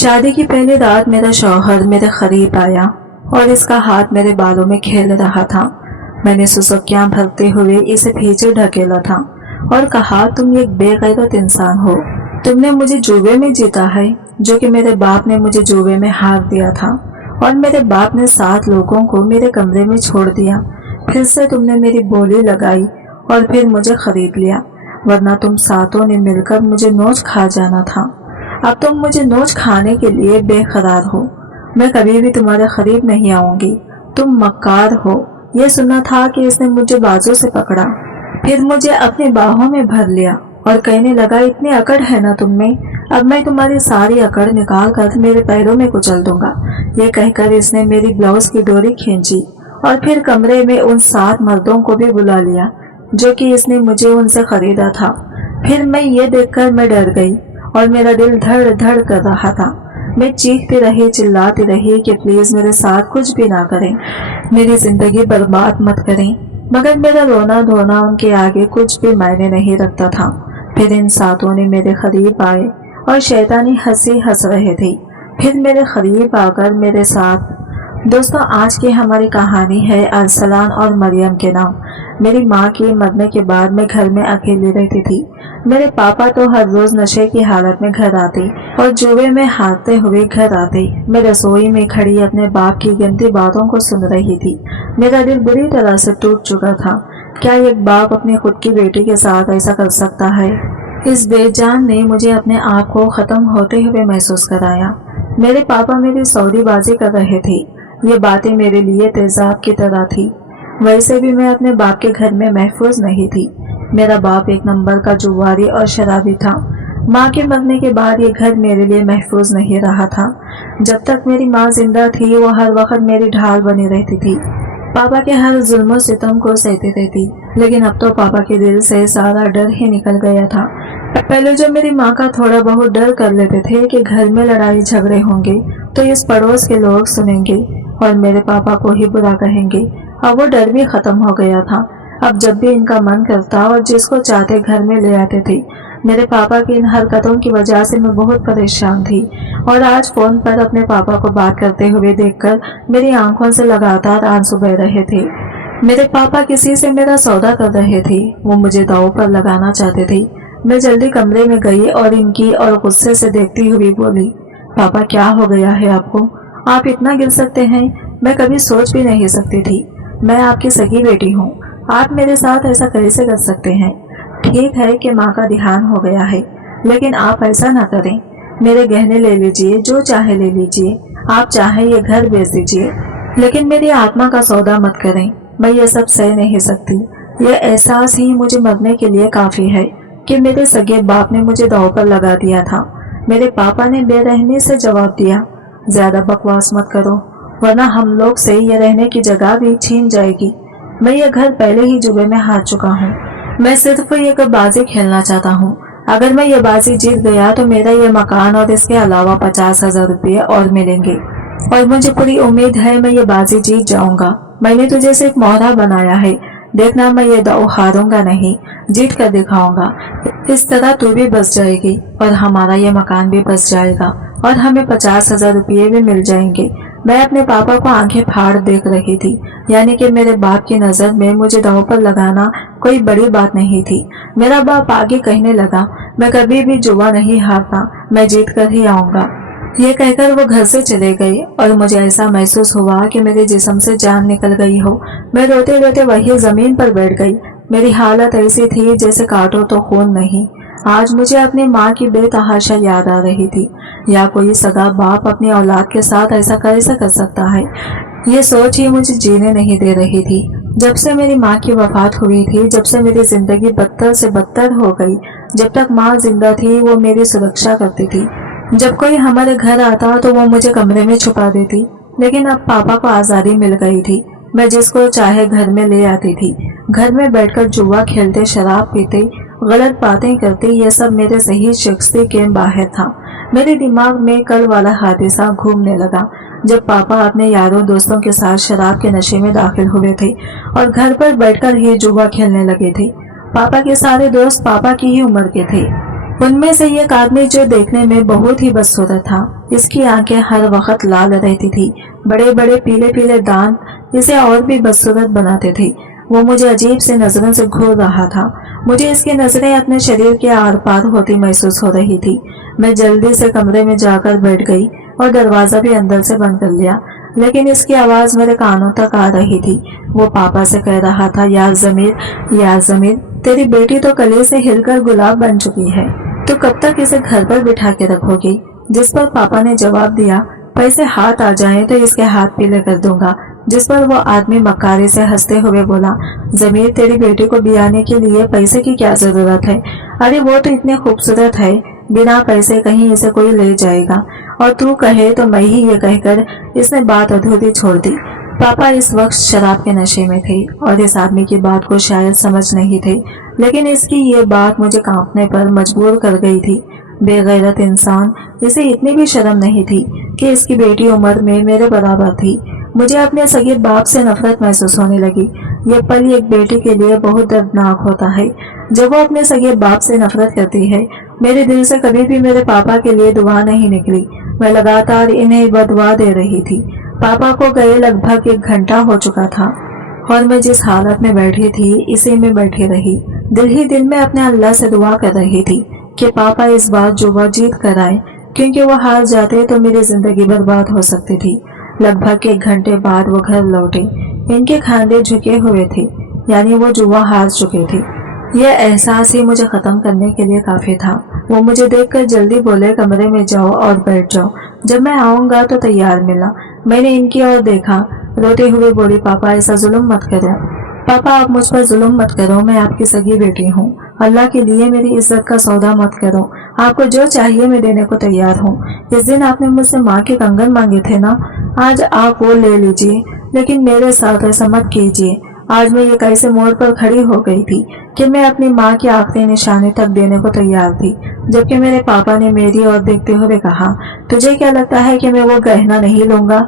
शादी की पहली रात मेरा शौहर मेरे करीब आया और इसका हाथ मेरे बालों में खेल रहा था। मैंने सुसुकियां भरते हुए इसे पीछे ढकेला था और कहा, तुम एक बेगैरत इंसान हो। तुमने मुझे जुए में जीता है, जो कि मेरे बाप ने मुझे जुए में हार दिया था, और मेरे बाप ने 7 लोगों को मेरे कमरे में छोड़ दिया। फिर से तुमने मेरी बोली लगाई और फिर मुझे खरीद लिया, वरना तुम 7 ने मिलकर मुझे नोच खा जाना था। अब तुम मुझे नोच खाने के लिए बेकरार हो। मैं कभी भी तुम्हारे करीब नहीं आऊंगी। तुम मक्कार हो। यह सुना था कि इसने मुझे बाजू से पकड़ा, फिर मुझे अपनी बाहों में भर लिया और कहने लगा, इतनी अकड़ है ना तुम में, अब मैं तुम्हारी सारी अकड़ निकाल कर मेरे पैरों में कुचल दूंगा। ये कहकर इसने मेरी ब्लाउज की डोरी खींची और फिर कमरे में उन 7 मर्दों को भी बुला लिया जो कि इसने मुझे उनसे खरीदा था। फिर मैं ये देखकर मैं डर गई और मेरा दिल धड़ धड़ कर रहा था। मैं चीखती रही, चिल्लाती रही कि प्लीज मेरे साथ कुछ भी ना करें, मेरी जिंदगी बर्बाद मत करें, मगर मेरा रोना धोना उनके आगे कुछ भी मायने नहीं रखता था। फिर इन 7 ने मेरे करीब आए और शैतानी हंसी हंस रहे थे। फिर मेरे करीब आकर मेरे साथ। दोस्तों, आज की हमारी कहानी है अरसलान और मरियम के नाम। मेरी माँ के मरने के बाद मैं घर में अकेली रहती थी। मेरे पापा तो हर रोज नशे की हालत में घर आते और जुए में हारते हुए घर आते। मैं रसोई में खड़ी अपने बाप की गंदी बातों को सुन रही थी। मेरा दिल बुरी तरह से टूट चुका था। क्या एक बाप अपनी खुद की बेटी के साथ ऐसा कर सकता है? इस बेजान ने मुझे अपने आप को खत्म होते हुए महसूस कराया। मेरे पापा मेरी सौदेबाजी कर रहे थे। ये बातें मेरे लिए तेजाब की तरह थी। वैसे भी मैं अपने बाप के घर में महफूज नहीं थी। मेरा बाप एक नंबर का जुआरी और शराबी था। माँ के मरने के बाद ये घर मेरे लिए महफूज नहीं रहा था। जब तक मेरी माँ जिंदा थी वो हर वक्त मेरी ढाल बनी रहती थी, पापा के हर जुल्म सितम को सहती रहती। लेकिन अब तो पापा के दिल से सारा डर ही निकल गया था। पहले जो मेरी माँ का थोड़ा बहुत डर कर लेते थे कि घर में लड़ाई झगड़े होंगे तो इस पड़ोस के लोग सुनेंगे और मेरे पापा को ही बुरा कहेंगे, अब वो डर भी खत्म हो गया था। अब जब भी इनका मन करता और जिसको चाहते घर में ले आते थे। मेरे पापा की इन हरकतों की वजह से मैं बहुत परेशान थी और आज फोन पर अपने पापा को बात करते हुए देखकर मेरी आंखों से लगातार आंसू बह रहे थे। मेरे पापा किसी से मेरा सौदा कर रहे थे। वो मुझे दांव पर लगाना चाहते थे। मैं जल्दी कमरे में गई और इनकी और गुस्से से देखती हुई बोली, पापा क्या हो गया है आपको? आप इतना गिर सकते हैं? मैं कभी सोच भी नहीं सकती थी। मैं आपकी सगी बेटी हूँ, आप मेरे साथ ऐसा कैसे कर सकते हैं? ठीक है कि माँ का ध्यान हो गया है, लेकिन आप ऐसा ना करें। मेरे गहने ले लीजिए, जो चाहे ले लीजिए, आप चाहे ये घर बेच दीजिए, लेकिन मेरी आत्मा का सौदा मत करें। मैं ये सब सह नहीं सकती। ये एहसास ही मुझे मरने के लिए काफी है कि मेरे सगे बाप ने मुझे दांव पर लगा दिया था। मेरे पापा ने बेरहमी से जवाब दिया, ज्यादा बकवास मत करो, वरना हम लोग से ये रहने की जगह भी छीन जाएगी। मैं ये घर पहले ही जुए में हार चुका हूँ। मैं सिर्फ ये बाजी खेलना चाहता हूँ। अगर मैं ये बाजी जीत गया तो मेरा ये मकान और इसके अलावा 50,000 रुपये और मिलेंगे और मुझे पूरी उम्मीद है मैं ये बाजी जीत जाऊंगा। मैंने तुझे सिर्फ मोहरा बनाया है, देखना मैं ये दाव हारूंगा नहीं, जीत कर दिखाऊंगा। इस तरह तू भी बच जाएगी और हमारा ये मकान भी बच जाएगा और हमें 50,000 रुपये भी मिल जाएंगे। मैं अपने पापा को आंखें फाड़ देख रही थी, यानी कि मेरे बाप की नजर में मुझे दांव पर लगाना कोई बड़ी बात नहीं थी। मेरा बाप आगे कहने लगा, मैं कभी भी जुआ नहीं हारता, मैं जीत कर ही आऊंगा। ये कहकर वो घर से चले गए और मुझे ऐसा महसूस हुआ कि मेरे जिस्म से जान निकल गई हो। मैं रोते रोते वही जमीन पर बैठ गई। मेरी हालत ऐसी थी जैसे काटो तो खून नहीं। आज मुझे अपनी माँ की बेतहाशा याद आ रही थी। या कोई सगा बाप अपनी औलाद के साथ ऐसा कैसे कर सकता है? ये सोच ही मुझे जीने नहीं दे रही थी। जब से मेरी माँ की वफात हुई थी, जब से मेरी जिंदगी बदतर से बदतर हो गई। जब तक माँ जिंदा थी वो मेरी सुरक्षा करती थी। जब कोई हमारे घर आता तो वो मुझे कमरे में छुपा देती, लेकिन अब पापा को आज़ादी मिल गई थी। मैं जिसको चाहे घर में ले आती थी। घर में बैठकर जुआ खेलते, शराब पीते, गलत बातें करते, ये सब मेरे सही शख्सी के बाहर था। मेरे दिमाग में कल वाला हादसा घूमने लगा जब पापा अपने यारों दोस्तों के साथ शराब के नशे में दाखिल हुए थे और घर पर बैठकर ही जुआ खेलने लगे थे। पापा के सारे दोस्त पापा की ही उम्र के थे। उनमें से एक आदमी जो देखने में बहुत ही बदसूरत था, इसकी आंखें हर वक्त लाल रहती थी, बड़े बड़े पीले पीले दांत इसे और भी बदसूरत बनाते थे। वो मुझे अजीब से नजरों से घूर रहा था। मुझे इसकी नजरें अपने शरीर के आर पार होती महसूस हो रही थी। मैं जल्दी से कमरे में जाकर बैठ गई और दरवाजा भी अंदर से बंद कर लिया, लेकिन इसकी आवाज मेरे कानों तक आ रही थी। वो पापा से कह रहा था, यार जमीर, तेरी बेटी तो कली से हिलकर गुलाब बन चुकी है, तो कब तक इसे घर पर बिठा के रखोगी? जिस पर पापा ने जवाब दिया, पैसे हाथ आ जाएं तो इसके हाथ पीले कर दूंगा। जिस पर वो आदमी मक्कारी से हंसते हुए बोला, जमीर, तेरी बेटी को ब्याने के लिए पैसे की क्या जरूरत है? अरे वो तो इतनी खूबसूरत है, बिना पैसे कहीं इसे कोई ले जाएगा। और तू कहे तो मैं ही, ये कहकर इसने बात अधूरी छोड़ दी। पापा इस वक्त शराब के नशे में थे और इस आदमी की बात को शायद समझ नहीं थे, लेकिन इसकी ये बात मुझे कांपने पर मजबूर कर गई थी। बेगैरत इंसान, इसे इतनी भी शर्म नहीं थी कि इसकी बेटी उम्र में मेरे बराबर थी। मुझे अपने सगे बाप से नफरत महसूस होने लगी। ये पल एक बेटी के लिए बहुत दर्दनाक होता है जब वो अपने सगे बाप से नफरत करती है। मेरे दिल से कभी भी मेरे पापा के लिए दुआ नहीं निकली। मैं लगातार इन्हें बदुआ दे रही थी। पापा को गए लगभग 1 घंटा हो चुका था और मैं जिस हालत में बैठी थी इसी में बैठी रही। दिल ही दिल में अपने अल्लाह से दुआ कर रही थी कि पापा इस बार जुआ जीत कर आए, क्योंकि वो हार जाते तो मेरी जिंदगी बर्बाद हो सकती थी। लगभग 1 घंटे बाद वो घर लौटे। इनके खांधे झुके हुए थे, यानी वो जुआ हार चुके थे। यह एहसास ही मुझे खत्म करने के लिए काफी था। वो मुझे देखकर जल्दी बोले, कमरे में जाओ और बैठ जाओ, जब मैं आऊंगा तो तैयार मिलना। मैंने इनकी ओर देखा। रोते हुए बोली, पापा ऐसा जुल्म मत करो। पापा, आप मुझ पर जुल्म मत करो, मैं आपकी सगी बेटी हूँ। अल्लाह के लिए मेरी इज्जत का सौदा मत करो। आपको जो चाहिए मैं देने को तैयार हूँ। इस दिन आपने मुझसे माँ के कंगन मांगे थे ना, आज आप वो ले लीजिए, लेकिन मेरे साथ ऐसा मत कीजिए। आज मैं एक ऐसे मोड़ पर खड़ी हो गई थी कि मैं अपनी माँ की आखिरी निशानी तक देने को तैयार थी, जबकि मेरे पापा ने मेरी ओर देखते हुए कहा, तुझे क्या लगता है कि मैं वो गहना नहीं लूंगा?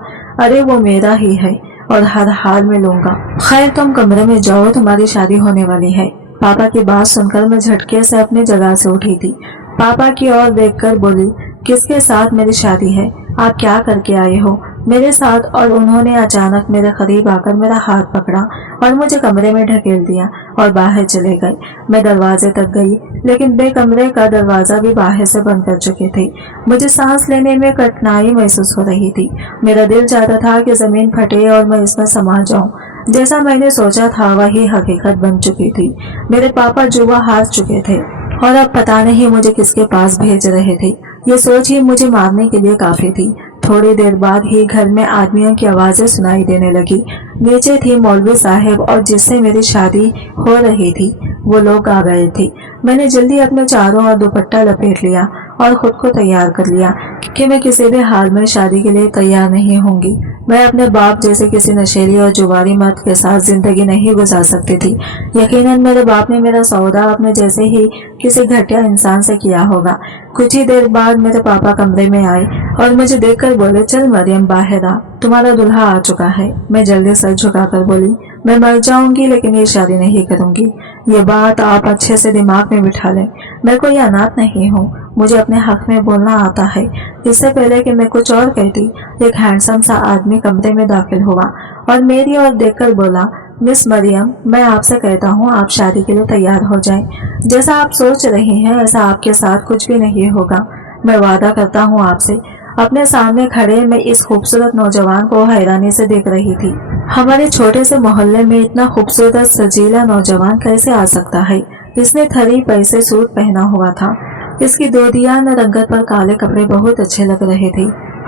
अरे वो मेरा ही है और हर हाल में लूंगा। खैर, तुम कमरे में जाओ, तुम्हारी शादी होने वाली है। पापा की बात सुनकर मैं झटके से अपनी जगह से उठी थी। पापा की ओर देखकर बोली, किसके साथ मेरी शादी है? आप क्या करके आए हो? मेरे साथ। और उन्होंने अचानक मेरे करीब आकर मेरा हाथ पकड़ा और मुझे कमरे में ढकेल दिया और बाहर चले गए। मैं दरवाजे तक गई, लेकिन वे कमरे का दरवाजा भी बाहर से बंद कर चुके थे। मुझे सांस लेने में कठिनाई महसूस हो रही थी। मेरा दिल चाहता था कि जमीन फटे और मैं इसमें समा जाऊं। जैसा मैंने सोचा था वही हकीकत बन चुकी थी। मेरे पापा जुआ हार चुके थे और अब पता नहीं मुझे किसके पास भेज रहे थे। ये सोच ही मुझे मारने के लिए काफी थी। थोड़ी देर बाद ही घर में आदमियों की आवाजें सुनाई देने लगी। नीचे थी मौलवी साहब और जिससे मेरी शादी हो रही थी, वो लोग आ गए थे। मैंने जल्दी अपने चारों ओर दुपट्टा लपेट लिया और खुद को तैयार कर लिया कि मैं किसी भी हाल में शादी के लिए तैयार नहीं होंगी। मैं अपने बाप जैसे किसी नशेली और जुआरी मर्द के साथ जिंदगी नहीं गुजार सकती थी। यकीनन मेरे बाप ने मेरा सौदा अपने जैसे ही किसी घटिया इंसान से किया होगा। कुछ ही देर बाद मेरे पापा कमरे में आए और मुझे देखकर बोले, चल मरियम बाहर आ, तुम्हारा दूल्हा आ चुका है। मैं जल्दी सर झुकाकर बोली, मैं मर जाऊंगी लेकिन ये शादी नहीं करूंगी। ये बात आप अच्छे से दिमाग में बिठा लें। मैं कोई अनाथ नहीं हूँ, मुझे अपने हक में बोलना आता है। इससे पहले कि मैं कुछ और कहती, एक हैंडसम सा आदमी कमरे में दाखिल हुआ और मेरी ओर देखकर बोला, मिस मरियम, मैं आपसे कहता हूँ आप शादी के लिए तैयार हो जाएं। जैसा आप सोच रही हैं ऐसा आपके साथ कुछ भी नहीं होगा। मैं वादा करता हूँ आपसे। अपने सामने खड़े मैं इस खूबसूरत नौजवान को हैरानी से देख रही थी। हमारे छोटे से मोहल्ले में इतना खूबसूरत सजीला नौजवान कैसे आ सकता है? इसने थरी पैसे सूट पहना हुआ था। इसकी दोदियान रंगत पर काले कपड़े बहुत अच्छे लग रहे थे।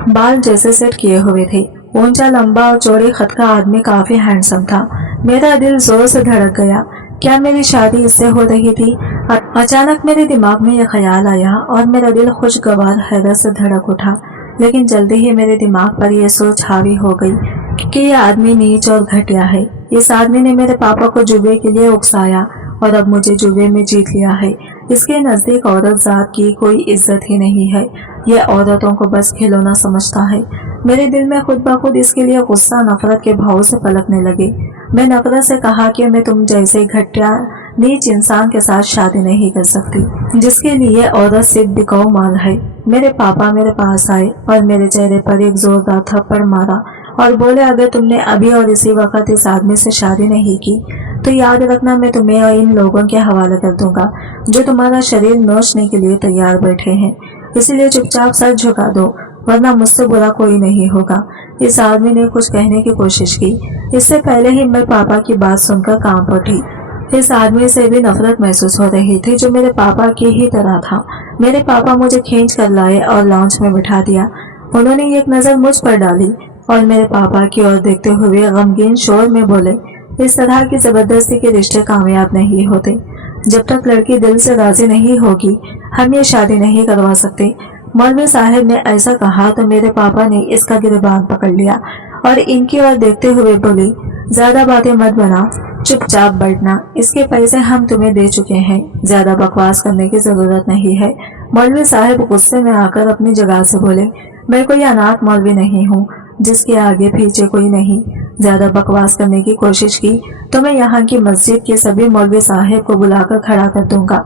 बाल जैसे सेट किए हुए थे। ऊंचा, लंबा और चौड़े खत का आदमी काफी हैंडसम था। मेरा दिल जोर से धड़क गया। क्या मेरी शादी इससे हो रही थी? अचानक मेरे दिमाग में यह ख्याल आया और मेरा दिल खुशगवार हैरत से धड़क उठा। लेकिन जल्दी ही मेरे दिमाग पर यह सोच हावी हो गई कि यह आदमी नीच और घटिया है। इस आदमी ने मेरे पापा को जुए के लिए उकसाया और अब मुझे जुए में जीत लिया है। इसके नजदीक औरत जात की कोई इज्जत ही नहीं है। यह औरतों को बस खिलौना समझता है। मेरे दिल में खुद ब खुद इसके लिए गुस्सा नफरत के भाव से पलकने लगे। मैं नफरत से कहा कि मैं तुम जैसे घटिया नीच इंसान के साथ शादी नहीं कर सकती जिसके लिए औरत सिर्फ बिकाऊ माल है। मेरे पापा मेरे पास आए और मेरे चेहरे पर एक जोरदार थप्पड़ मारा और बोले, अगर तुमने अभी और इसी वक्त इस आदमी से शादी नहीं की तो याद रखना मैं तुम्हें और इन लोगों के हवाले कर दूंगा जो तुम्हारा शरीर नोचने के लिए तैयार बैठे हैं। इसलिए चुपचाप सर झुका दो वरना मुझसे बुरा कोई नहीं होगा। इस आदमी ने कुछ कहने की कोशिश की। इससे पहले ही मैं पापा की बात सुनकर कांप उठी। इस आदमी से भी नफरत महसूस हो रही थी जो मेरे पापा की ही तरह था। मेरे पापा मुझे खींच कर लाए और लॉन्च में बिठा दिया। उन्होंने एक नजर मुझ पर डाली और मेरे पापा की ओर देखते हुए गमगीन शोर में बोले, इस तरह की जबरदस्ती के रिश्ते कामयाब नहीं होते। जब तक लड़की दिल से राजी नहीं होगी हम ये शादी नहीं करवा सकते। मौलवी साहब ने ऐसा कहा तो मेरे पापा ने इसका गिरबान पकड़ लिया और इनकी ओर देखते हुए बोली, ज्यादा बातें मत बना, चुपचाप बैठना, इसके पैसे हम तुम्हें दे चुके हैं, ज्यादा बकवास करने की जरूरत नहीं है। मौलवी साहब गुस्से में आकर अपनी जगह से बोले, मैं कोई अनाथ मौलवी नहीं हूँ जिसके आगे पीछे कोई नहीं। ज्यादा बकवास करने की कोशिश की तो मैं यहाँ की मस्जिद के सभी मौलवी साहब को बुलाकर खड़ा कर दूंगा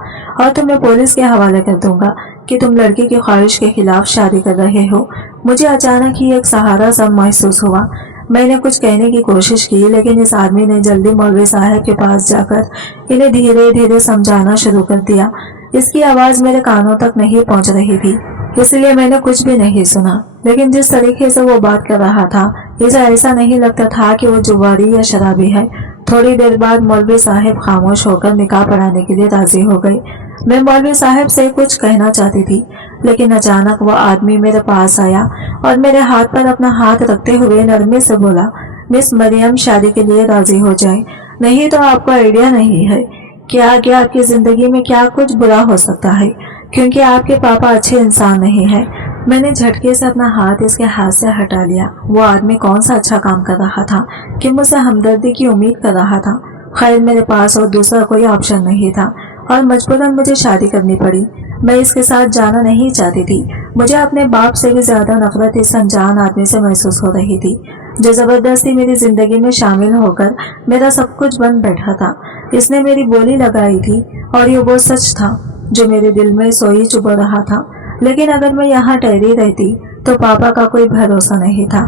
और तुम्हें पुलिस के हवाले कर दूंगा कि तुम लड़की की ख्वाहिश के खिलाफ शादी कर रहे हो। मुझे अचानक ही एक सहारा सा महसूस हुआ। मैंने कुछ कहने की कोशिश की लेकिन इस आदमी ने जल्दी मौलवी साहब के पास जाकर इन्हें धीरे धीरे समझाना शुरू कर दिया। इसकी आवाज मेरे कानों तक नहीं पहुंच रही थी इसलिए मैंने कुछ भी नहीं सुना, लेकिन जिस तरीके से वो बात कर रहा था मुझे ऐसा नहीं लगता था कि वो जुआरी या शराबी है। थोड़ी देर बाद मौलवी साहब खामोश होकर निकाह पढ़ाने के लिए राजी हो गए। मैं मौलवी साहब से कुछ कहना चाहती थी लेकिन अचानक वो आदमी मेरे पास आया और मेरे हाथ पर अपना हाथ रखते हुए नरमी से बोला, मिस मरियम शादी के लिए राजी हो जाए, नहीं तो आपको आइडिया नहीं है कि आगे आपकी जिंदगी में क्या कुछ बुरा हो सकता है क्योंकि आपके पापा अच्छे इंसान नहीं है। मैंने झटके से अपना हाथ इसके हाथ से हटा लिया। वो आदमी कौन सा अच्छा काम कर रहा था कि मुझसे हमदर्दी की उम्मीद कर रहा था। खैर मेरे पास और दूसरा कोई ऑप्शन नहीं था और मजबूरन मुझे शादी करनी पड़ी। मैं इसके साथ जाना नहीं चाहती थी। मुझे अपने बाप से भी ज्यादा नफरत इस अनजान आदमी से महसूस हो रही थी जो जबरदस्ती मेरी जिंदगी में शामिल होकर मेरा सब कुछ बन बैठा था। इसने मेरी बोली लगाई थी और ये वो सच था जो मेरे दिल में सोई चुभ रहा था। लेकिन अगर मैं यहाँ ठहरी रहती तो पापा का कोई भरोसा नहीं था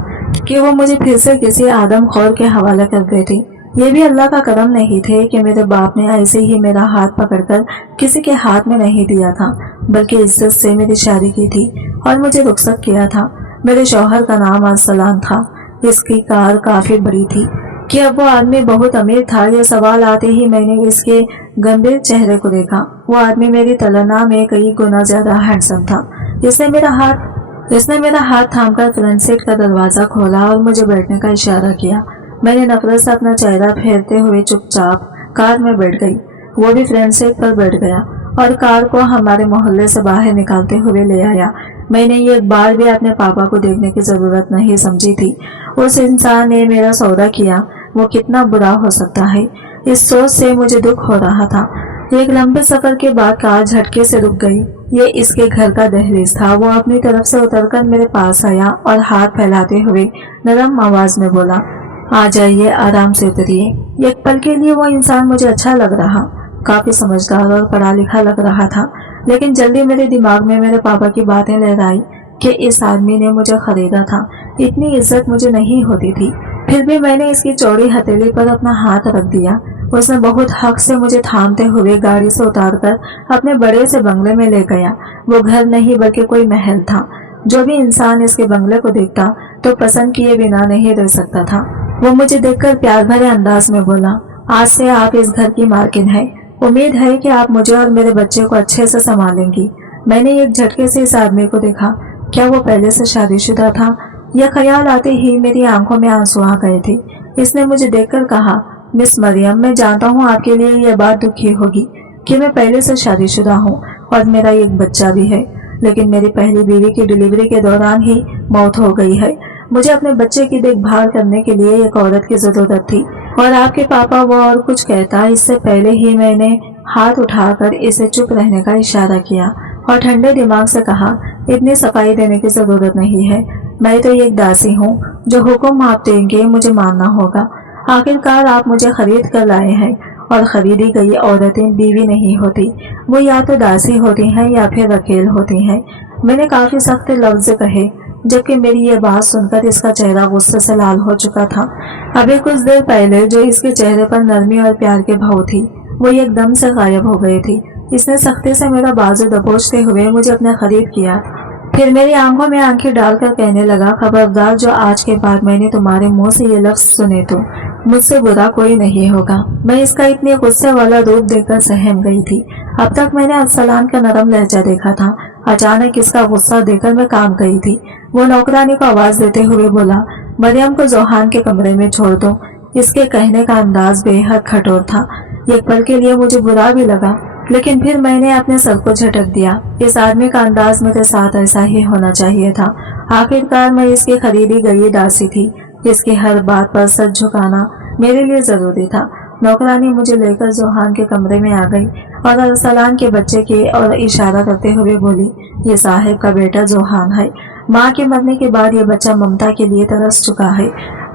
कि वो मुझे फिर से किसी आदमखोर के हवाले कर देती। ये भी अल्लाह का करम नहीं थे कि मेरे बाप ने ऐसे ही मेरा हाथ पकड़कर किसी के हाथ में नहीं दिया था बल्कि इज्जत से मेरी शादी की थी और मुझे रुखसत किया था। मेरे शौहर का नाम अरसलान था। इसकी कार काफी बड़ी थी कि अब वो आदमी बहुत अमीर था। यह सवाल आते ही मैंने इसके गंभीर चेहरे को देखा। वो आदमी मेरी तुलना में कई गुना ज्यादा हैंडसम था। इसने मेरा हाथ थामकर फ्रंट सीट का दरवाजा खोला और मुझे बैठने का इशारा किया। मैंने नफरत से अपना चेहरा फेरते हुए चुपचाप कार में बैठ गई। वो भी फ्रंट सीट पर बैठ गया और कार को हमारे मोहल्ले से बाहर निकालते हुए ले आया। मैंने एक बार भी अपने पापा को देखने की जरूरत नहीं समझी थी। उस इंसान ने मेरा सौदा किया, वो कितना बुरा हो सकता है, इस सोच से मुझे दुख हो रहा था। एक लंबे सफर के बाद कार झटके से रुक गई। ये इसके घर का दहलीज था। वो अपनी तरफ से उतरकर मेरे पास आया और हाथ फैलाते हुए नरम आवाज में बोला, आ जाइए, आराम से उतरिए। एक पल के लिए वो इंसान मुझे अच्छा लग रहा, काफी समझदार और पढ़ा लिखा लग रहा था, लेकिन जल्दी मेरे दिमाग में मेरे पापा की बातें लहराई कि इस आदमी ने मुझे खरीदा था। इतनी इज्जत मुझे नहीं होती थी, फिर भी मैंने इसकी चौड़ी हथेली पर अपना हाथ रख दिया। उसने बहुत हक से मुझे थामते हुए गाड़ी से उतारकर अपने बड़े से बंगले में ले गया। वो घर नहीं बल्कि कोई महल था। जो भी इंसान इसके बंगले को देखता तो पसंद किए बिना नहीं रह सकता था। वो मुझे देखकर प्यार भरे अंदाज में बोला, आज से आप इस घर की मालकिन हैं। उम्मीद है कि आप मुझे और मेरे बच्चे को अच्छे से संभालेंगी। मैंने एक झटके से इस आदमी को देखा। क्या वो पहले से शादीशुदा था? यह ख्याल आते ही मेरी आंखों में आंसू आ गए थे। इसने मुझे देखकर कहा, मिस मरियम, मैं जानता हूँ आपके लिए यह बात दुखी होगी कि मैं पहले से शादीशुदा हूँ और मेरा एक बच्चा भी है, लेकिन मेरी पहली बीवी की डिलीवरी के दौरान ही मौत हो गई है। मुझे अपने बच्चे की देखभाल करने के लिए एक औरत की जरूरत थी और आपके पापा वो और कुछ कहता इससे पहले ही मैंने हाथ उठाकर इसे चुप रहने का इशारा किया और ठंडे दिमाग से कहा, इतनी सफाई देने की जरूरत नहीं है। मैं तो एक दासी हूँ, जो हुक्म आप देंगे मुझे मानना होगा। आखिरकार आप मुझे खरीद कर लाए हैं और खरीदी गई औरतें बीवी नहीं होती, वो या तो दासी होती हैं या फिर वकील होती हैं। मैंने काफी सख्त लफ्ज कहे, जबकि मेरी ये बात सुनकर इसका चेहरा गुस्से से लाल हो चुका था। अभी कुछ देर पहले जो इसके चेहरे पर नरमी और प्यार के भाव थी, वो एकदम से गायब हो गई थी। इसने सख्ती से मेरा बाजू दबोचते हुए मुझे अपने करीब किया, फिर मेरी आंखों में आंखें डालकर कहने लगा, खबरदार जो आज के बाद मैंने तुम्हारे मुंह से ये लफ्ज सुने तो मुझसे बुरा कोई नहीं होगा। मैं इसका इतने गुस्से वाला रूप देखकर सहम गई थी। अब तक मैंने अरसलान का नरम लहजा देखा था, अचानक इसका गुस्सा देखकर मैं कांप गई थी। वो नौकरानी को आवाज देते हुए बोला, मरियम को जोहान के कमरे में छोड़ दो। इसके कहने का अंदाज बेहद कठोर था। एक पल के लिए मुझे बुरा भी लगा, लेकिन फिर मैंने अपने सर को झटक दिया। इस आदमी का अंदाज मेरे साथ ऐसा ही होना चाहिए था। आखिरकार मैं इसकी खरीदी गई दासी थी। इसकी हर बात पर सर झुकाना मेरे लिए जरूरी था। नौकरानी मुझे लेकर जोहान के कमरे में आ गई और अरसलान के बच्चे की और इशारा करते हुए बोली, ये साहिब का बेटा जोहान है। माँ के मरने के बाद ये बच्चा ममता के लिए तरस चुका है।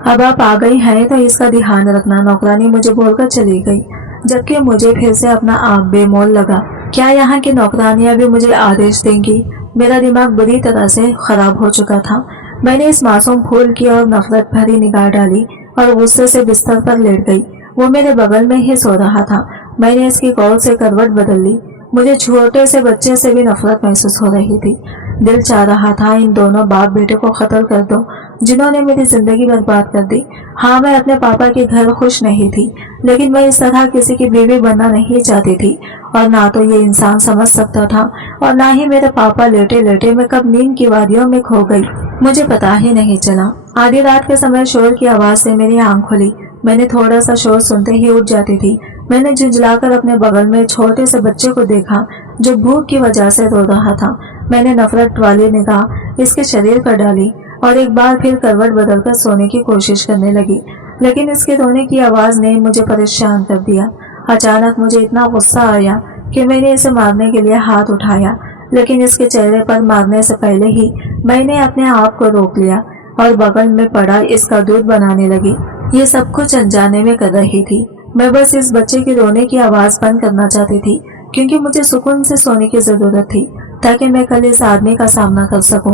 अब आप आ गई हैं तो इसका ध्यान रखना। नौकरानी मुझे बोलकर चली गई, जबकि मुझे फिर से अपना आप बेमोल लगा। क्या यहाँ की नौकरानियां भी मुझे आदेश देंगी? मेरा दिमाग बुरी तरह से खराब हो चुका था। मैंने इस मासूम फूल की और नफरत भरी निगाह डाली और गुस्से से बिस्तर पर लेट गई। वो मेरे बगल में ही सो रहा था। मैंने इसकी कॉल से करवट बदल ली। मुझे छोटे से बच्चे से भी नफरत महसूस हो रही थी। दिल चाह रहा था इन दोनों बाप बेटे को कत्ल कर दो, जिन्होंने मेरी जिंदगी बर्बाद कर दी। हाँ, मैं अपने पापा के घर खुश नहीं थी, लेकिन मैं इस तरह किसी की बीवी बनना नहीं चाहती थी। और ना तो ये इंसान समझ सकता था और ना ही मेरे पापा लेटे लेटे मैं कब नींद की वादियों में खो गई, मुझे पता ही नहीं चला। आधी रात के समय शोर की आवाज से मेरी आंख खुली। मैंने थोड़ा सा शोर सुनते ही उठ जाती थी। मैंने झुंझलाकर अपने बगल में छोटे से बच्चे को देखा जो भूख की वजह से रो रहा था। मैंने नफरत वाली निगाह इसके शरीर पर डाली और एक बार फिर करवट बदलकर सोने की कोशिश करने लगी, लेकिन इसके रोने की आवाज ने मुझे परेशान कर दिया। अचानक मुझे इतना गुस्सा आया कि मैंने इसे मारने के लिए हाथ उठाया, लेकिन इसके चेहरे पर मारने से पहले ही मैंने अपने आप को रोक लिया और बगल में पड़ा इसका दूध बनाने लगी। ये सब कुछ अनजाने में कर रही थी। मैं बस इस बच्चे के रोने की आवाज बंद करना चाहती थी, क्योंकि मुझे सुकून से सोने की जरूरत थी, ताकि मैं कल इस आदमी का सामना कर सकूं।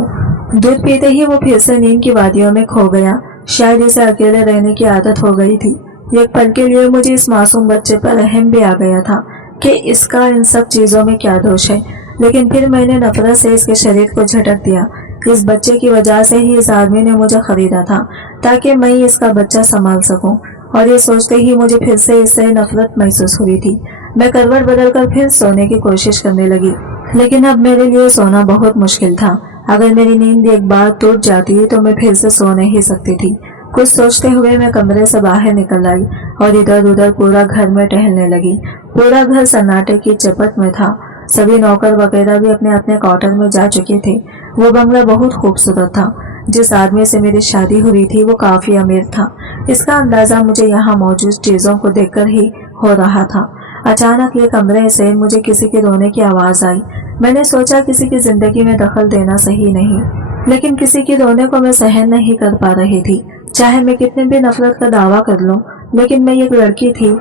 दूध पीते ही वो फिर से नींद की वादियों में खो गया। शायद इसे अकेले रहने की आदत हो गई थी। एक पल के लिए मुझे इस मासूम बच्चे पर रहम भी आ गया था कि इसका इन सब चीजों में क्या दोष है, लेकिन फिर मैंने नफरत से इसके शरीर को झटक दिया। इस बच्चे की वजह से ही इस आदमी ने मुझे खरीदा था, ताकि मैं इसका बच्चा संभाल सकूं, और ये सोचते ही मुझे फिर से इससे नफरत महसूस हुई थी। मैं करवट बदलकर फिर सोने की कोशिश करने लगी, लेकिन अब मेरे लिए सोना बहुत मुश्किल था। अगर मेरी नींद एक बार टूट जाती तो मैं फिर से सो नहीं सकती थी। कुछ सोचते हुए मैं कमरे से बाहर निकल आई और इधर उधर पूरा घर में टहलने लगी। पूरा घर सन्नाटे की चपट में था। सभी नौकर वगैरह भी अपने अपने क्वार्टर में जा चुके थे। वो बंगला बहुत खूबसूरत था। जिस आदमी से मेरी शादी हुई थी वो काफी अमीर था। इसका अंदाजा मुझे यहाँ मौजूद चीजों को देखकर ही हो रहा था। अचानक ये कमरे से मुझे किसी के रोने की आवाज आई। मैंने सोचा किसी की जिंदगी में दखल देना सही नहीं, लेकिन किसी के रोने को मैं सहन नहीं कर पा रही थी। चाहे मैं कितने भी नफरत का दावा कर लूं, लेकिन मैं एक लड़की थी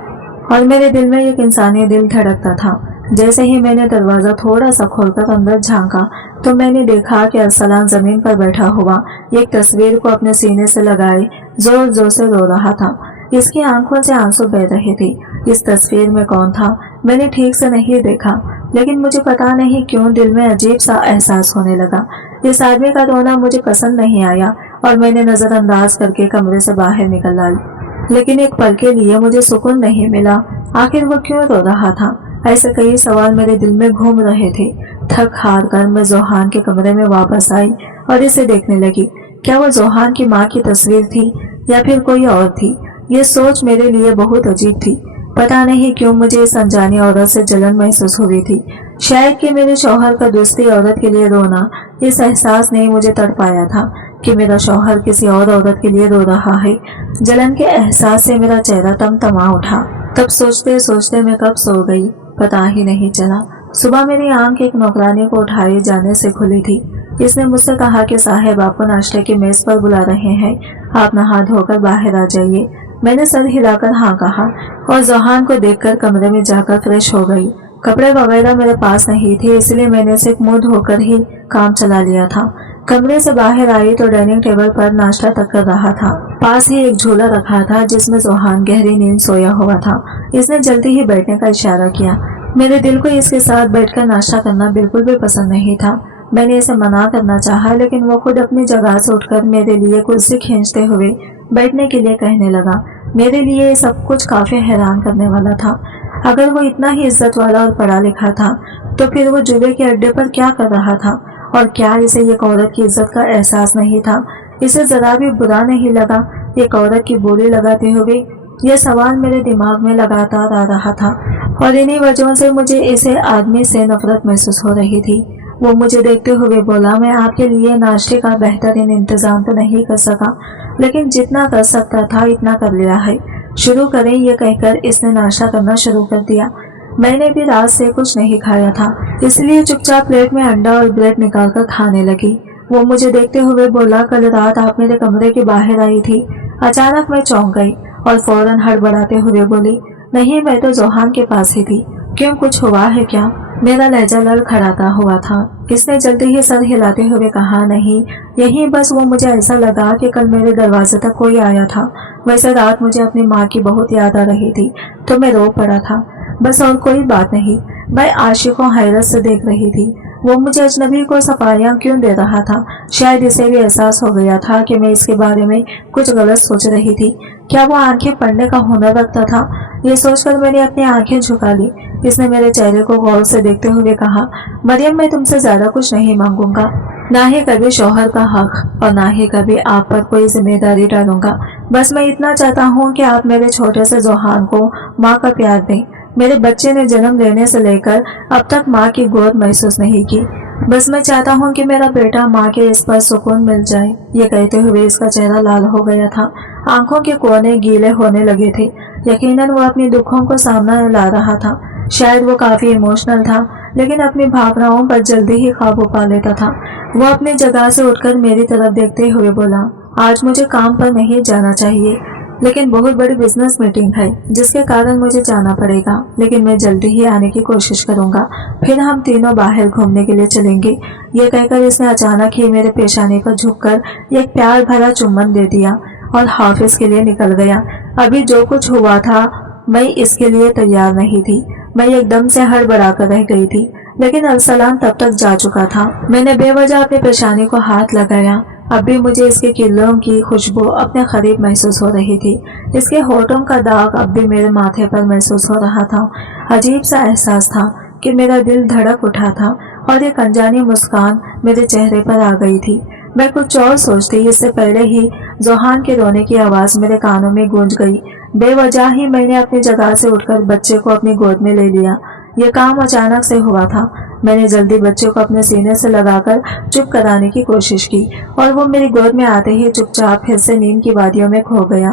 और मेरे दिल में एक इंसानी दिल धड़कता था। जैसे ही मैंने दरवाजा थोड़ा सा खोलकर अंदर झांका तो मैंने देखा कि अरसलान जमीन पर बैठा हुआ एक तस्वीर को अपने सीने से लगाए जोर जोर से रो रहा था। इसकी आंखों से आंसू बह रहे थे। इस तस्वीर में कौन था मैंने ठीक से नहीं देखा, लेकिन मुझे पता नहीं क्यों दिल में अजीब सा एहसास होने लगा। इस आदमी का रोना मुझे पसंद नहीं आया और मैंने नजरअंदाज करके कमरे से बाहर निकल आई, लेकिन एक पल के लिए मुझे सुकून नहीं मिला। आखिर वो क्यों रो रहा था? ऐसे कई सवाल मेरे दिल में घूम रहे थे। थक हार कर मैं जोहान के कमरे में वापस आई और इसे देखने लगी। क्या वो जोहान की माँ की तस्वीर थी या फिर कोई और थी? ये सोच मेरे लिए बहुत अजीब थी। पता नहीं क्यों मुझे इस अनजानी औरत से जलन महसूस हुई थी। शायद कि मेरे शौहर का दूसरी औरत के लिए रोना, इस एहसास ने मुझे तड़पाया था कि मेरा शौहर किसी और औरत के लिए रो रहा है। जलन के एहसास से मेरा चेहरा तमतमा उठा। तब सोचते सोचते मैं कब सो गई पता ही नहीं चला। सुबह मेरी आंख एक नौकरानी को उठाए जाने से खुली थी। इसने मुझसे कहा कि साहब आपको नाश्ते की मेज पर बुला रहे हैं, आप नहा धोकर बाहर आ जाइए। میں نے سر ہلا کر ہاں کہا اور زوہان کو دیکھ کر کمرے میں جا کر فریش ہو گئی۔ کپڑے وغیرہ میرے پاس نہیں تھے، اس لیے میں نے صرف منہ دھو کر ہی کام چلا لیا تھا۔ کمرے سے باہر آئی تو ڈائننگ ٹیبل پر ناشتہ تک کر رہا تھا۔ پاس ہی ایک جھولا رکھا تھا جس میں زوہان گہری نیند سویا ہوا تھا۔ اس نے جلدی ہی بیٹھنے کا اشارہ کیا۔ میرے دل کو اس کے ساتھ بیٹھ کر ناشتہ کرنا بالکل بھی پسند نہیں تھا۔ میں نے اسے منع کرنا چاہا لیکن وہ خود اپنی جگہ سے اٹھ کر میرے لیے کرسی کھینچتے ہوئے بیٹھنے کے لیے کہنے لگا۔ میرے لیے یہ سب کچھ کافی حیران کرنے والا تھا۔ اگر وہ اتنا ہی عزت والا اور پڑھا لکھا تھا تو پھر وہ جوئے کے اڈے پر کیا کر رہا تھا؟ اور کیا اسے ایک عورت کی عزت کا احساس نہیں تھا؟ اسے ذرا بھی برا نہیں لگا ایک عورت کی بولی لگاتے ہوئے؟ یہ سوال میرے دماغ میں لگاتار آ رہا تھا اور انہی وجہوں سے مجھے اسے آدمی سے نفرت محسوس ہو رہی تھی۔ وہ مجھے دیکھتے ہوئے بولا، میں آپ کے لیے ناشتے کا بہترین انتظام تو نہیں کر سکا لیکن جتنا کر سکتا تھا اتنا کر لیا ہے۔ شروع کریں، یہ کہہ کر اس نے ناشتہ کرنا شروع کر دیا۔ میں نے بھی رات سے کچھ نہیں کھایا تھا اس لیے چپ چاپ پلیٹ میں انڈا اور بریڈ نکال کر کھانے لگی۔ وہ مجھے دیکھتے ہوئے بولا، کل رات آپ میرے کمرے کے باہر آئی تھی۔ اچانک میں چونک گئی اور فوراً ہڑبڑاتے ہوئے بولی، نہیں میں تو زوہان کے پاس ہی تھی۔ کیوں، کچھ ہوا ہے کیا؟ میرا لہجہ لڑکھڑاتا ہوا تھا۔ اس نے جلدی ہی سر ہلاتے ہوئے کہا، نہیں، یہی بس وہ مجھے ایسا لگا کہ کل میرے دروازے تک کوئی آیا تھا۔ ویسے رات مجھے اپنی ماں کی بہت یاد آ رہی تھی تو میں رو پڑا تھا، بس اور کوئی بات نہیں۔ میں عاشق کو حیرت سے دیکھ رہی تھی۔ وہ مجھے اجنبی کو صفائیاں کیوں دے رہا تھا؟ شاید اسے بھی احساس ہو گیا تھا کہ میں اس کے بارے میں کچھ غلط سوچ رہی تھی۔ کیا وہ آنکھیں پڑھنے کا ہنر رکھتا تھا؟ یہ سوچ کر میں نے اپنی آنکھیں جھکا لی۔ اس نے میرے چہرے کو غور سے دیکھتے ہوئے کہا، مریم میں تم سے زیادہ کچھ نہیں مانگوں گا، نہ ہی کبھی شوہر کا حق اور نہ ہی کبھی آپ پر کوئی ذمہ داری ڈالوں گا۔ بس میں اتنا چاہتا ہوں کہ آپ میرے چھوٹے سے زوہان کو ماں کا پیار دیں۔ میرے بچے نے جنم لینے سے لے کر اب تک ماں کی گود محسوس نہیں کی۔ بس میں چاہتا ہوں کہ میرا بیٹا ماں کے اس پر سکون مل جائے۔ یہ کہتے ہوئے اس کا چہرہ لال ہو گیا تھا، آنکھوں کے کونے گیلے ہونے لگے تھے۔ یقیناً وہ اپنی دکھوں کو سامنے لا رہا تھا۔ شاید وہ کافی ایموشنل تھا لیکن اپنی بھاوناؤں پر جلدی ہی قابو پا لیتا تھا۔ وہ اپنی جگہ سے اٹھ کر میری طرف دیکھتے ہوئے بولا، آج مجھے کام پر نہیں جانا چاہیے لیکن بہت بڑی بزنس میٹنگ ہے جس کے کارن مجھے جانا پڑے گا، لیکن میں جلدی ہی آنے کی کوشش کروں گا، پھر ہم تینوں باہر گھومنے کے لیے چلیں گے۔ یہ کہہ کر اس نے اچانک ہی میرے پیشانی پر جھک کر ایک پیار بھرا چمن دے دیا اور حافظ کے لیے نکل گیا۔ ابھی جو کچھ ہوا تھا میں اس کے لیے تیار نہیں تھی۔ میں ایک دم سے ہڑبڑا کر رہ گئی تھی لیکن ارسلان تب تک جا چکا تھا۔ میں نے بے وجہ اپنی پیشانی کو ہاتھ لگایا۔ اب بھی مجھے اس کے کیلوں کی خوشبو اپنے قریب محسوس ہو رہی تھی۔ اس کے ہونٹوں کا داغ اب بھی میرے ماتھے پر محسوس ہو رہا تھا۔ عجیب سا احساس تھا کہ میرا دل دھڑک اٹھا تھا اور ایک انجانی مسکان میرے چہرے پر آ گئی تھی۔ میں کچھ اور سوچتی اس سے پہلے ہی زوہان کے رونے کی آواز میرے کانوں میں گونج گئی۔ بے وجہ ہی میں نے اپنی جگہ سے اٹھ کر بچے کو اپنی گود میں لے لیا۔ یہ کام اچانک سے ہوا تھا۔ میں نے جلدی بچے کو اپنے سینے سے لگا کر چپ کرانے کی کوشش کی اور وہ میری گود میں آتے ہی چپ چاپ پھر سے نیند کی وادیوں میں کھو گیا۔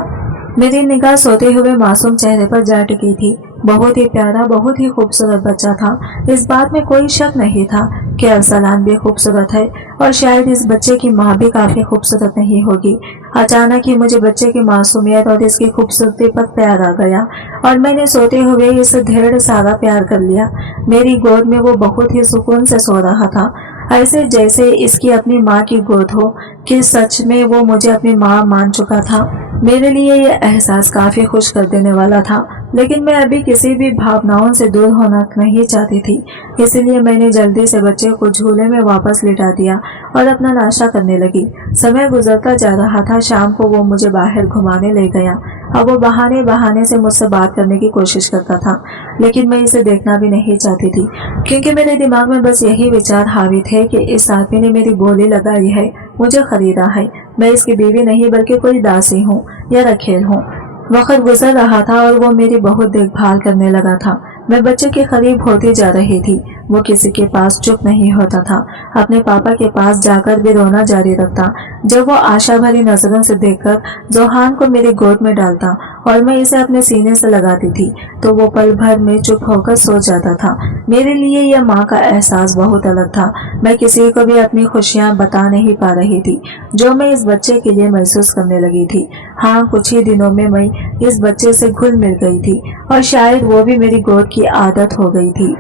میری نگاہ سوتے ہوئے معصوم چہرے پر جا ٹکی تھی۔ بہت ہی پیارا، بہت ہی خوبصورت بچہ تھا۔ اس بات میں کوئی شک نہیں تھا کہ ارسلان بھی خوبصورت ہے اور شاید اس بچے کی ماں بھی کافی خوبصورت نہیں ہوگی۔ اچانک ہی مجھے بچے کی معصومیت اور اس کی خوبصورتی پر پیار آ گیا اور میں نے سوتے ہوئے اس سے ڈھیر سارا پیار کر لیا۔ میری گود میں وہ بہت ہی سکون سے سو رہا تھا، ایسے جیسے اس کی اپنی ماں کی گود ہو کہ سچ میں وہ مجھے اپنی ماں مان چکا تھا۔ میرے لیے یہ احساس کافی خوش کر دینے والا تھا لیکن میں ابھی کسی بھی بھاوناؤں سے دور ہونا نہیں چاہتی تھی، اس لیے میں نے جلدی سے بچے کو جھولے میں واپس لٹا دیا اور اپنا ناشتہ کرنے لگی۔ سمے گزرتا جا رہا تھا۔ شام کو وہ مجھے باہر گھمانے لے گیا۔ اب وہ بہانے سے مجھ سے بات کرنے کی کوشش کرتا تھا لیکن میں اسے دیکھنا بھی نہیں چاہتی تھی کیونکہ میرے دماغ میں بس یہی وچار حاوی تھے کہ اس آدمی نے میری بولی لگائی ہے، مجھے خریدا ہے، میں اس کی بیوی نہیں بلکہ کوئی داسی ہوں یا رکھیل ہوں۔ وقت گزر رہا تھا اور وہ میری بہت دیکھ بھال کرنے لگا تھا۔ میں بچے کے قریب ہوتی جا رہی تھی۔ वो किसी के पास चुप नहीं होता था, अपने पापा के पास जाकर भी रोना जारी रखता। जब वो आशा भरी नजरों से देखकर जोहान को मेरी गोद में डालता और मैं इसे अपने सीने से लगाती थी तो वो पल भर में चुप होकर सो जाता था। मेरे लिए यह माँ का एहसास बहुत अलग था। मैं किसी को भी अपनी खुशियाँ बता नहीं पा रही थी जो मैं इस बच्चे के लिए महसूस करने लगी थी। हाँ, कुछ ही दिनों में मैं इस बच्चे से घुल मिल गई थी और शायद वो भी मेरी गोद की आदत हो गई थी।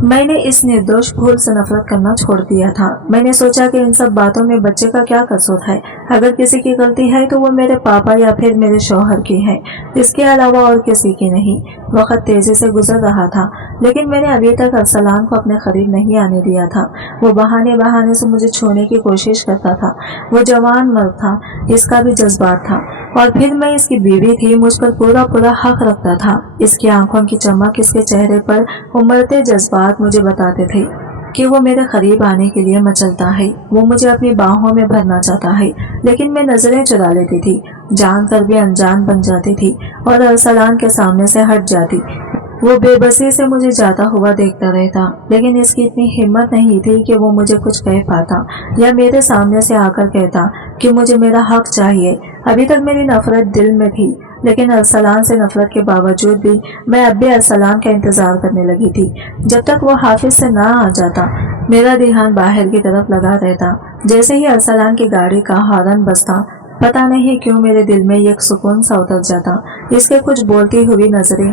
मैंने इस निर्दोष भूल से नफरत करना छोड़ दिया था। मैंने सोचा कि इन सब बातों में बच्चे का क्या कसूर है। अगर किसी की गलती है तो वो मेरे पापा या फिर मेरे शौहर की है, इसके अलावा और किसी की नहीं। वक्त तेजी से गुजर रहा था लेकिन मैंने अभी तक अरसलान को अपने करीब नहीं आने दिया था। वो बहाने बहाने से मुझे छूने की कोशिश करता था। वो जवान मर्द था, इसका भी जज्बात था और फिर मैं इसकी बीवी थी, मुझ पर पूरा पूरा हक रखता था। इसकी आंखों की चमक, इसके चेहरे पर उमड़ते जज्बात मुझे बताते थे कि वो मेरे करीब आने के लिए मचलता है। वो मुझे अपनी बाहों में भरना चाहता है, लेकिन मैं नजरें चुरा लेती थी, जानकर भी अनजान बन जाती थी और अरसलान के सामने से हट जाती। वो बेबसी से मुझे जाता हुआ देखता रहता, लेकिन इसकी इतनी हिम्मत नहीं थी कि वो मुझे कुछ कह पाता या मेरे सामने से आकर कहता कि मुझे मेरा हक चाहिए। अभी तक मेरी नफरत दिल में थी, लेकिन अरसलान से नफरत के बावजूद भी मैं अब भी अरसलान का इंतजार करने लगी थी। जब तक वो हाफिज से ना आ जाता मेरा ध्यान बाहर की तरफ लगा रहता। जैसे ही अरसलान की गाड़ी का हॉर्न बजता, पता नहीं क्यों मेरे दिल में एक सुकून सा उतर जाता। इसके कुछ बोलती हुई नजरें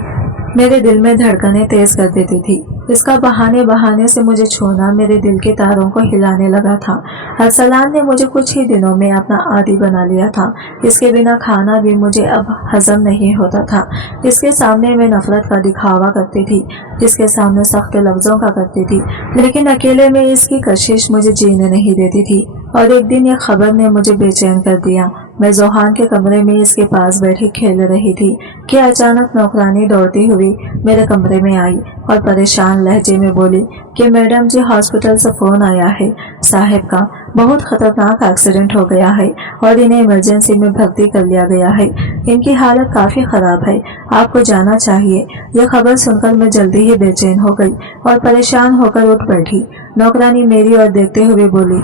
मेरे दिल में धड़कनें तेज कर देती थी। इसका बहाने बहाने से मुझे छूना मेरे दिल के तारों को हिलाने लगा था। अरसलान ने मुझे कुछ ही दिनों में अपना आदी बना लिया था। इसके बिना खाना भी मुझे अब हजम नहीं होता था। इसके सामने मैं नफरत का दिखावा करती थी, इसके सामने सख्त लफ्जों का करती थी, लेकिन अकेले में इसकी कशिश मुझे जीने नहीं देती थी। और एक दिन ये खबर ने मुझे बेचैन कर दिया। मैं जोहान के कमरे में इसके पास बैठी खेल रही थी कि अचानक नौकरानी दौड़ती हुई मेरे कमरे में आई और परेशान लहजे में बोली कि मैडम जी, हॉस्पिटल से फोन आया है, साहब का बहुत खतरनाक एक्सीडेंट हो गया है और इन्हें इमरजेंसी में भर्ती कर लिया गया है। इनकी हालत काफी खराब है, आपको जाना चाहिए। यह खबर सुनकर मैं जल्दी ही बेचैन हो गई और परेशान होकर उठ बैठी। नौकरानी मेरी ओर देखते हुए बोली,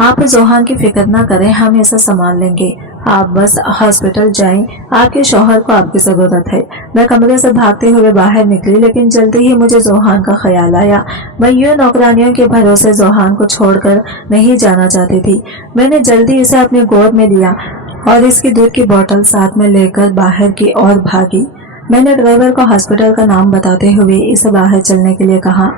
आप जोहान की फिक्र ना करें, हम इसे संभाल लेंगे, आप बस हॉस्पिटल जाएं, आपके शौहर को आपकी जरूरत है। मैं कमरे से भागते हुए बाहर निकली, लेकिन जल्दी ही मुझे जोहान का ख्याल आया। मैं यूं नौकरानियों के भरोसे जोहान को छोड़कर नहीं जाना चाहती थी। मैंने जल्दी इसे अपनी गोद में लिया और इसकी दूध की बोतल साथ में लेकर बाहर की ओर भागी। मैंने ड्राइवर को हॉस्पिटल का नाम बताते हुए इसे बाहर चलने के लिए कहा।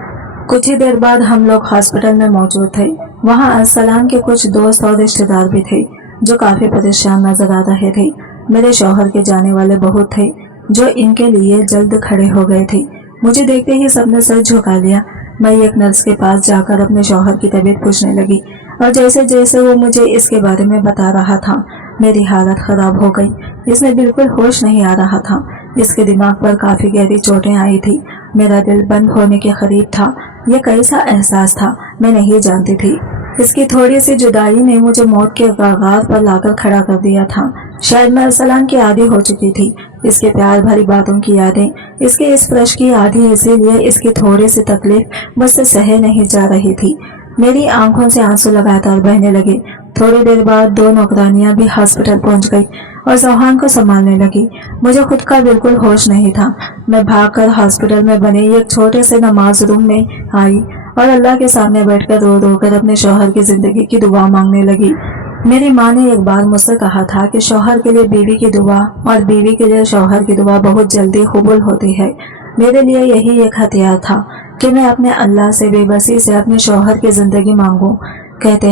कुछ ही देर बाद हम लोग हॉस्पिटल में मौजूद थे। वहाँ अरसलान के कुछ दोस्त और रिश्तेदार भी थे जो काफी परेशान नजर आ रहे थे। मेरे शौहर के जाने वाले बहुत थे जो इनके लिए जल्द खड़े हो गए थे। मुझे देखते ही सबने सर झुका लिया। मैं एक नर्स के पास जाकर अपने शौहर की तबीयत पूछने लगी और जैसे जैसे वो मुझे इसके बारे में बता रहा था मेरी हालत खराब हो गई। इसमें बिल्कुल होश नहीं आ रहा था। इसके दिमाग पर काफी गहरी चोटें आई थी। मेरा दिल बंद होने के करीब था। यह कैसा एहसास था मैं नहीं जानती थी। इसकी थोड़ी सी जुदाई ने मुझे मौत के कगार पर लाकर खड़ा कर दिया था। शायद मैं अरसलान की आदी हो चुकी थी। इसके प्यार भरी बातों की यादें, इसके इस स्पर्श की आदी, इसीलिए इसकी थोड़ी सी तकलीफ मुझसे सहे नहीं जा रही थी। मेरी आंखों से आंसू लगातार बहने लगे। थोड़ी देर बाद 2 नौकरानियां भी हॉस्पिटल पहुंच गई और जोहान को संभालने लगी। मुझे खुद का बिल्कुल होश नहीं था। मैं भागकर हॉस्पिटल में बने एक छोटे से नमाज रूम में आई और अल्लाह के सामने बैठकर रो रो कर अपने शौहर की जिंदगी की दुआ मांगने लगी। मेरी माँ ने एक बार मुझसे कहा था कि शौहर के लिए बीवी की दुआ और बीवी के लिए शौहर की दुआ बहुत जल्दी कबूल होती है। मेरे लिए यही एक हथियार था कि मैं अपने अल्लाह से बेबसी से अपने शौहर की जिंदगी मांगूं। कहते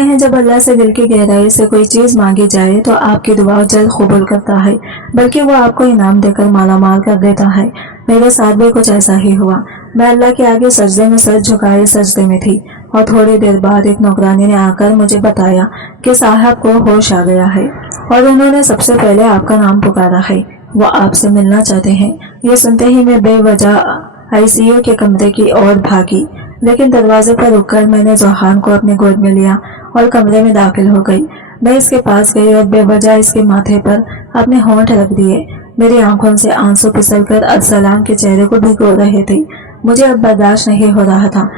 हैं जब अल्लाह से दिल की गहराई से कोई चीज मांगी जाए तो आपकी दुआ जल्द कबूल करता है, बल्कि वो आपको इनाम देकर मालामाल कर देता है। मेरे साथ भी कुछ ऐसा ही हुआ। मैं अल्लाह के आगे सजदे में सर झुकाए सजदे में थी और थोड़ी देर बाद एक नौकरानी ने आकर मुझे बताया कि साहब को होश आ गया है और उन्होंने सबसे पहले आपका नाम पुकारा है, वो आपसे मिलना चाहते हैं। ये सुनते ही मैं बेवजह आईसीयू के कमरे की ओर भागी, लेकिन दरवाजे पर रुककर मैंने जोहान को अपने गोद में लिया और कमरे में दाखिल हो गई। मैं इसके पास गई और बेवजह इसके माथे पर अपने होंठ रख दिए। मेरी आंखों से आंसू फिसलकर अरसलान के चेहरे को भिगो रहे थे। मुझे अब बर्दाश्त नहीं हो रहा था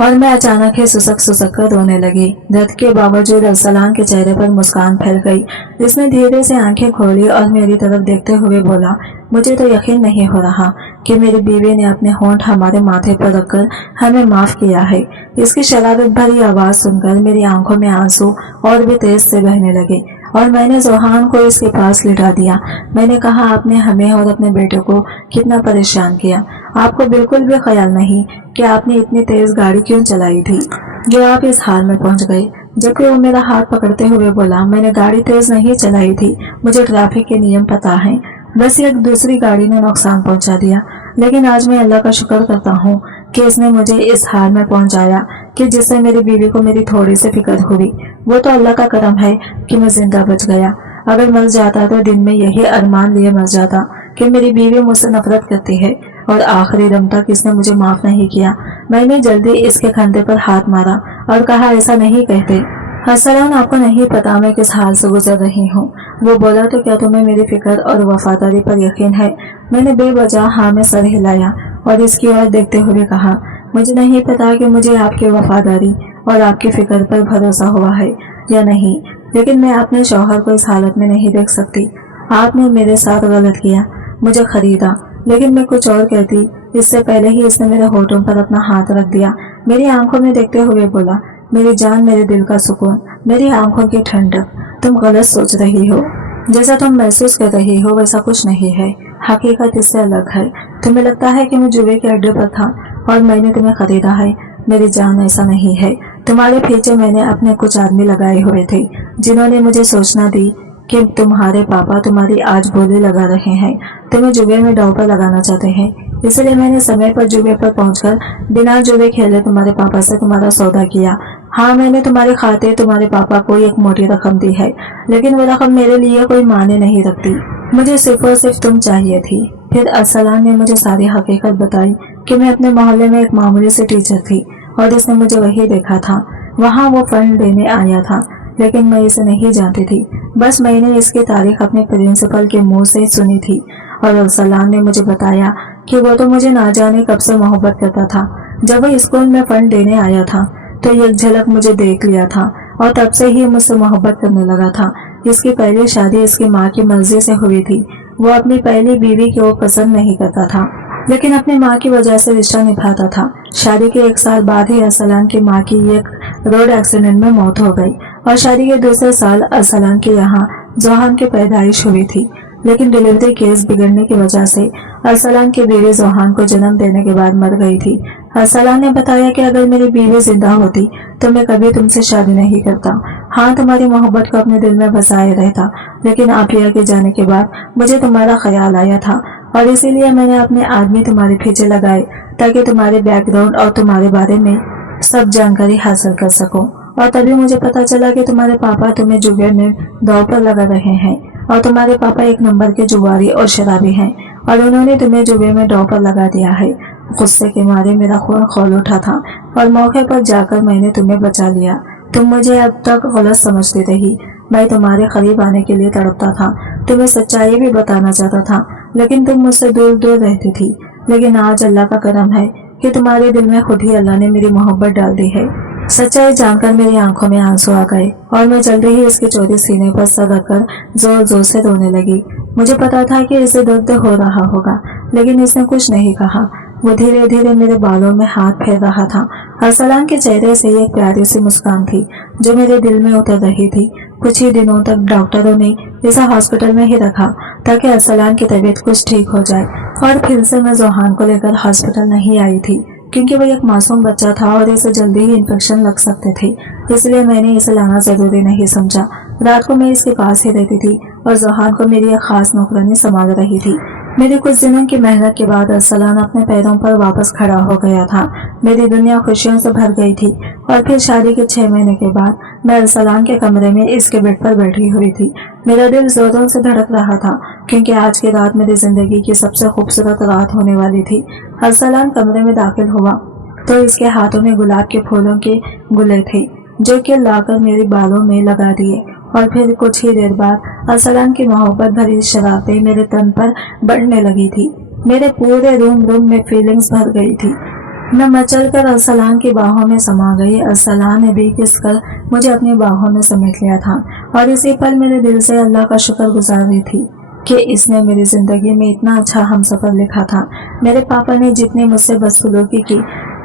और मैं अचानक ही सुसक कर रोने लगी। दर्द के बावजूद अरसलान के चेहरे पर मुस्कान फैल गई, जिसने धीरे से आंखें खोली और मेरी तरफ देखते हुए बोला, मुझे तो यकीन नहीं हो रहा कि मेरी बीवी ने अपने होंठ हमारे माथे पर रखकर हमें माफ किया है। इसकी शरारत भरी आवाज सुनकर मेरी आंखों में आंसू और भी तेज से बहने लगे और मैंने जोहान को इसके पास लिटा दिया। मैंने कहा, आपने हमें और अपने बेटे को कितना परेशान किया। आपको बिल्कुल भी ख्याल नहीं कि आपने इतनी तेज गाड़ी क्यों चलाई थी जो आप इस हाल में पहुंच गए। जबकि वो मेरा हाथ पकड़ते हुए बोला, मैंने गाड़ी तेज नहीं चलाई थी, मुझे ट्रैफिक के नियम पता है, बस एक दूसरी गाड़ी ने नुकसान पहुंचा दिया। लेकिन आज मैं अल्लाह का शुक्र करता हूँ कि इसने मुझे इस हाल में पहुंचाया कि जिससे मेरी बीवी को मेरी थोड़ी सी फिक्र हुई। वो तो अल्लाह का करम है कि मैं जिंदा बच गया। अगर मर जाता तो दिन में यही अरमान लिए मर जाता कि मेरी बीवी मुझसे नफरत करती है और आखिरी दम तक इसने मुझे माफ नहीं किया। मैंने जल्दी इसके कंधे पर हाथ मारा और कहा, ऐसा नहीं कहते अरसलान, आपको नहीं पता मैं किस हाल से गुजर रही हूँ। वो बोला, तो क्या तुम्हें मेरी फिक्र और वफादारी पर यकीन है? मैंने बेवजह हाँ में सर हिलाया और इसकी ओर देखते हुए कहा, मुझे नहीं पता कि मुझे आपकी वफादारी और आपकी फिक्र पर भरोसा हुआ है या नहीं, लेकिन मैं अपने शौहर को इस हालत में नहीं देख सकती। आपने मेरे साथ गलत किया, मुझे खरीदा, लेकिन मैं कुछ और कहती इससे पहले ही इसने मेरे होठों पर अपना हाथ रख दिया। मेरी आंखों में देखते हुए बोला, मेरी जान, मेरे दिल का सुकून, मेरी आंखों की ठंडक, तुम गलत सोच रही हो। जैसा तुम महसूस कर रही हो वैसा कुछ नहीं है, हकीकत इससे अलग है। तुम्हें लगता है कि मैं जुए के अड्डे पर था और मैंने तुम्हें खरीदा है। मेरी जान, ऐसा नहीं है। तुम्हारे पीछे मैंने अपने कुछ आदमी लगाए हुए थे जिन्होंने मुझे सूचना दी कि तुम्हारे पापा तुम्हारी आज बोली लगा रहे हैं, तुम्हें जुए में दांव पर लगाना चाहते हैं। इसलिए मैंने समय पर जुए पर पहुंचकर बिना जुए खेले तुम्हारे पापा से तुम्हारा सौदा किया। हाँ, मैंने तुम्हारे खाते तुम्हारे पापा को एक मोटी रकम दी है, लेकिन वो रकम मेरे लिए कोई मायने नहीं रखती। मुझे सिर्फ और सिर्फ तुम चाहिए थी। फिर अरसलान ने मुझे सारी हकीकत बताई कि मैं अपने मोहल्ले में एक मामूली सी टीचर थी और इसने मुझे वही देखा था। वहाँ वो फंड देने आया था, लेकिन मैं इसे नहीं जानती थी। बस मैंने इसकी तारीख अपने प्रिंसिपल के मुंह से सुनी थी और अरसलान ने मुझे बताया कि वो तो मुझे ना जाने कब से मोहब्बत करता था। जब वो स्कूल में फंड देने आया था तो एक झलक मुझे देख लिया था और तब से ही मुझसे मोहब्बत करने लगा था। इसकी पहली शादी इसकी माँ की मर्जी से हुई थी। वो अपनी पहली बीवी को पसंद नहीं करता था, लेकिन अपनी माँ की वजह से रिश्ता निभाता था। शादी के 1 साल बाद ही अरसलान की माँ की एक रोड एक्सीडेंट में मौत हो गई और शादी के दूसरे साल अरसलान के यहाँ जोहान की पैदाइश हुई थी। लेकिन डिलीवरी केस बिगड़ने की वजह से अरसलान की बीवी जोहान को जन्म देने के बाद मर गई थी। अरसलान ने बताया कि अगर मेरी बीवी जिंदा होती तो मैं कभी तुमसे शादी नहीं करता। हाँ, तुम्हारी मोहब्बत को अपने दिल में बसाए रहता, लेकिन आपिया के जाने के बाद मुझे तुम्हारा ख्याल आया था और इसीलिए मैंने अपने आदमी तुम्हारे पीछे लगाए ताकि तुम्हारे बैकग्राउंड और तुम्हारे बारे में सब जानकारी हासिल कर सको। और तभी मुझे पता चला कि तुम्हारे पापा तुम्हें जुए में दांव पर लगा रहे हैं और तुम्हारे पापा 1 नंबर के जुआरी और शराबी हैं और उन्होंने तुम्हें जुए में दांव पर लगा दिया है। गुस्से के मारे मेरा खून खौल उठा था और मौके पर जाकर मैंने तुम्हें बचा लिया। तुम मुझे अब तक गलत समझती रही। मैं तुम्हारे करीब आने के लिए तड़पता था, तुम्हें सच्चाई भी बताना चाहता था, लेकिन तुम मुझसे दूर दूर रहती थी। लेकिन आज अल्लाह का करम है कि तुम्हारे दिल में खुद ही अल्लाह ने मेरी मोहब्बत डाल दी है। सच्चाई जानकर मेरी आंखों में आंसू आ गए और मैं जल्दी ही इसके चौधरी सीने पर सर रखकर जोर जोर से रोने लगी। मुझे पता था कि इसे दर्द हो रहा होगा, लेकिन इसने कुछ नहीं कहा। वो धीरे धीरे मेरे बालों में हाथ फेर रहा था। अरसलान के चेहरे से एक प्यारी सी मुस्कान थी जो मेरे दिल में उतर रही थी। कुछ ही दिनों तक डॉक्टरों ने इसे हॉस्पिटल में ही रखा ताकि अरसलान की तबीयत कुछ ठीक हो जाए और फिर से मैं जोहान को लेकर हॉस्पिटल नहीं आई थी क्योंकि वो एक मासूम बच्चा था और इसे जल्दी ही इन्फेक्शन लग सकते थे, इसलिए मैंने इसे लाना जरूरी नहीं समझा। रात को मैं इसके पास ही रहती थी और जोहान को मेरी एक खास नौकरानी संभाल रही थी। मेरी कुछ दिनों की मेहनत के बाद अरसलान अपने पैरों पर वापस खड़ा हो गया था। मेरी दुनिया खुशियों से भर गई थी और फिर शादी के 6 महीने के बाद मैं अरसलान के कमरे में इसके बेड पर बैठी हुई थी। मेरा दिल जोरों से धड़क रहा था क्योंकि आज की रात मेरी जिंदगी की सबसे खूबसूरत रात होने वाली थी। अरसलान कमरे में दाखिल हुआ तो इसके हाथों में गुलाब के फूलों के गुले थे जो कि लाकर मेरे बालों में लगा दिए और फिर कुछ ही देर बाद अरसलान की मोहब्बत भरी शरारतें मेरे तन पर बढ़ने लगी थी। मेरे पूरे रूम में फीलिंग्स भर गई थी। मैं मचलकर अरसलान की बाहों में समा गई। अरसलान ने भी किसकर मुझे अपनी बाहों में समेट लिया था और इसी पल मेरे दिल से अल्लाह का शुक्र गुजार रही थी कि इसने मेरी जिंदगी में इतना अच्छा हमसफर लिखा था। मेरे पापा ने जितनी मुझसे बदसलूकी की,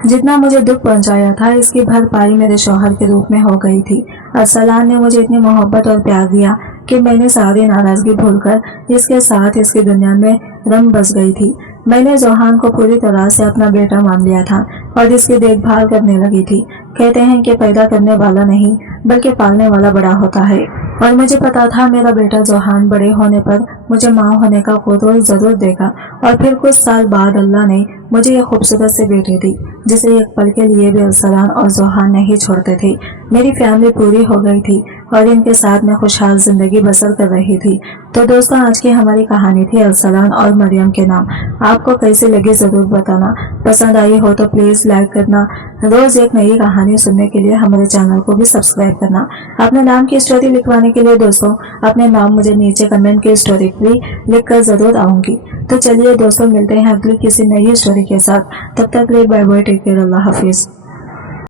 जितना मुझे दुख पहुंचाया था, इसकी भरपाई मेरे शौहर के रूप में हो गई थी। अरसलान ने मुझे इतनी मोहब्बत और प्यार दिया कि मैंने सारी नाराजगी भूलकर इसके साथ इसकी दुनिया में रम बस गई थी। मैंने जोहान को पूरी तरह से अपना बेटा मान लिया था और इसकी देखभाल करने लगी थी। कहते हैं कि पैदा करने वाला नहीं बल्कि पालने वाला बड़ा होता है, और मुझे पता था मेरा बेटा जोहान बड़े होने पर मुझे माँ होने का खुद जरूर देगा। और फिर कुछ साल बाद अल्लाह ने मुझे ये खूबसूरत से बेटी दी जिसे एक पल के लिए भी अरसलान और जोहान नहीं छोड़ते थे। मेरी फैमिली पूरी हो गई थी और इनके साथ मैं खुशहाल जिंदगी बसर कर रही थी। तो दोस्तों, आज की हमारी कहानी थी अरसलान और मरियम के नाम। आपको कैसी लगी जरूर बताना। पसंद आई हो तो प्लीज लाइक करना। रोज एक नई कहानी सुनने के लिए हमारे चैनल को भी सब्सक्राइब करना। अपने नाम की स्टोरी लिखवाने के लिए दोस्तों अपने नाम मुझे नीचे कमेंट की स्टोरी भी लिख कर जरूर आऊंगी। तो चलिए दोस्तों, मिलते हैं अगली किसी नई स्टोरी के साथ। तब तक के लिए बाय बाय, टेक केयर, अल्लाह हाफिज।